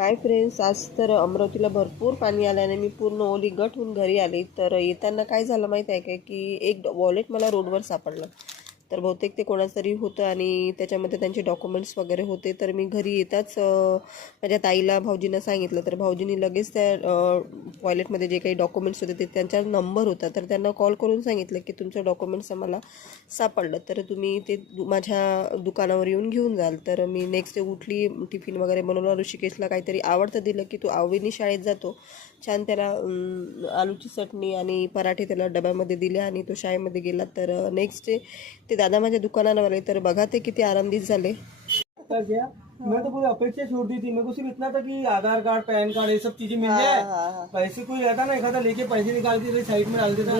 Hi friends, आज तर अमरावतीला भरपूर पाणी आल्याने मी पूर्ण ओली गट होऊन घरी आले. तर येताना काय झालं माहीत आहे काय की एक वॉलेट मला रोडवर सापडलं. तर बहुतेक ते कोणाचं तरी होतं आणि त्याच्यामध्ये त्यांचे डॉक्युमेंट्स वगैरे होते. तर मी घरी येताच माझ्या ताईला भाऊजींना सांगितलं. तर भाऊजींनी लगेच त्या वॉलेटमध्ये जे काही डॉक्युमेंट्स होते ते त्यांचा नंबर होता. तर त्यांना कॉल करून सांगितलं की तुमचं डॉक्युमेंट्स आम्हाला सापडलं, तर तुम्ही ते माझ्या दुकानावर येऊन घेऊन जाल. तर मी नेक्स्ट डे उठली, टिफिन वगैरे बनवला. ऋषिकेशला काहीतरी आवडतं दिलं की तो आवडीने शाळेत जातो. छान त्याला आलूची चटणी आणि पराठे त्याला डब्यामध्ये दिले आणि तो शाळेमध्ये गेला. तर नेक्स्ट डे ते दादा माझ्या दुकानावर आले. तर बघा ते किती आनंदित झाले. कर दिया। मैं तो पूरी अपेक्षा छोड़ दी थी। मेरे को सिर्फ इतना था कि आधार कार्ड, पैन कार्ड, ये सब चीजें मिल जाए। पैसे कोई रहता ना, एक आधा लेके पैसे निकाल के साइड में डाल देता।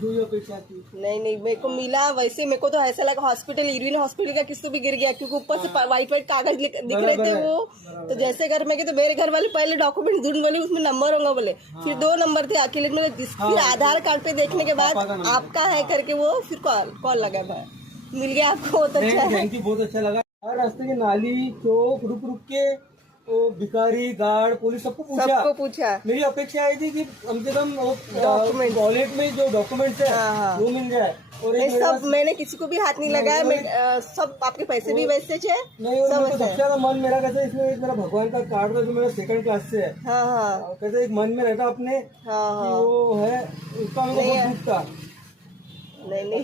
पूरी अपेक्षा थी। नहीं नहीं, मेरे को मिला वैसे। मेरे को तो ऐसा लगा हॉस्पिटल, इरविन हॉस्पिटल का किसी तो भी गिर गया, क्योंकि ऊपर से व्हाइट व्हाइट कागज दिख रहे थे वो। तो जैसे घर में गए तो मेरे घर वाले पहले डॉक्यूमेंट ढूंढ बोले उसमें नंबर होगा बोले। फिर 2 नंबर थे अकेले में, फिर आधार कार्ड पे देखने के बाद आपका है करके वो फिर कॉल लगा भाई, मिल गया आपको। बहुत अच्छा है, थैंक यू, बहुत अच्छा लगा। हर रास्ते की नाली चौक रुक रुक के वो भिखारी, गार्ड, पुलिस सबको पूछा। मेरी अपेक्षा आई थी कि कम से कम डॉक्यूमेंट वॉलेट में जो डॉक्यूमेंट्स है वो मिल जाए। और नहीं, सब मैंने किसी को भी हाथ नहीं लगाया। सब आपके पैसे भी वैसे थे। नहीं, और मेरे को सबसे ज्यादा मन मेरा कैसे, इसमें एक मेरा भगवान का कार्ड था जो मेरा 2nd क्लास से है। कैसे एक मन में रहता अपने कि वो है, उसका मेरे को बहुत दुख था। नहीं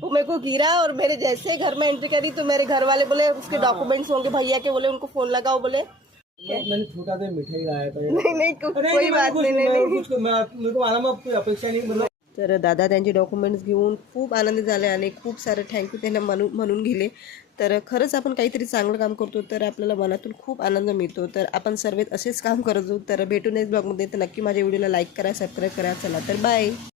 वो मेरे को गिरा और मेरे जैसे घर में एंट्री करी तो मेरे घर वाले बोले उसके डॉक्यूमेंट्स होंगे भैया के, बोले उनको फोन लगाओ बोले। मैंने छोटा सा मिठाई लाया था। नहीं कोई बात नहीं। मेरे को आराम कोई अपेक्षा नहीं, मतलब। तर दादा त्यांचे डॉक्युमेंट्स घेऊन खूप आनंदित झाले आणि खूप सारे थँक्यू त्यांना म्हणून गेले. तर खरंच आपण काहीतरी चांगलं काम करतो तर आपल्याला मनातून खूप आनंद मिळतो. तर आपण सर्व असेच काम करतो. तर भेटू नेक्स्ट ब्लॉगमध्ये. तर नक्की माझ्या व्हिडिओला लाईक करा, सबस्क्राईब करा. चला तर बाय.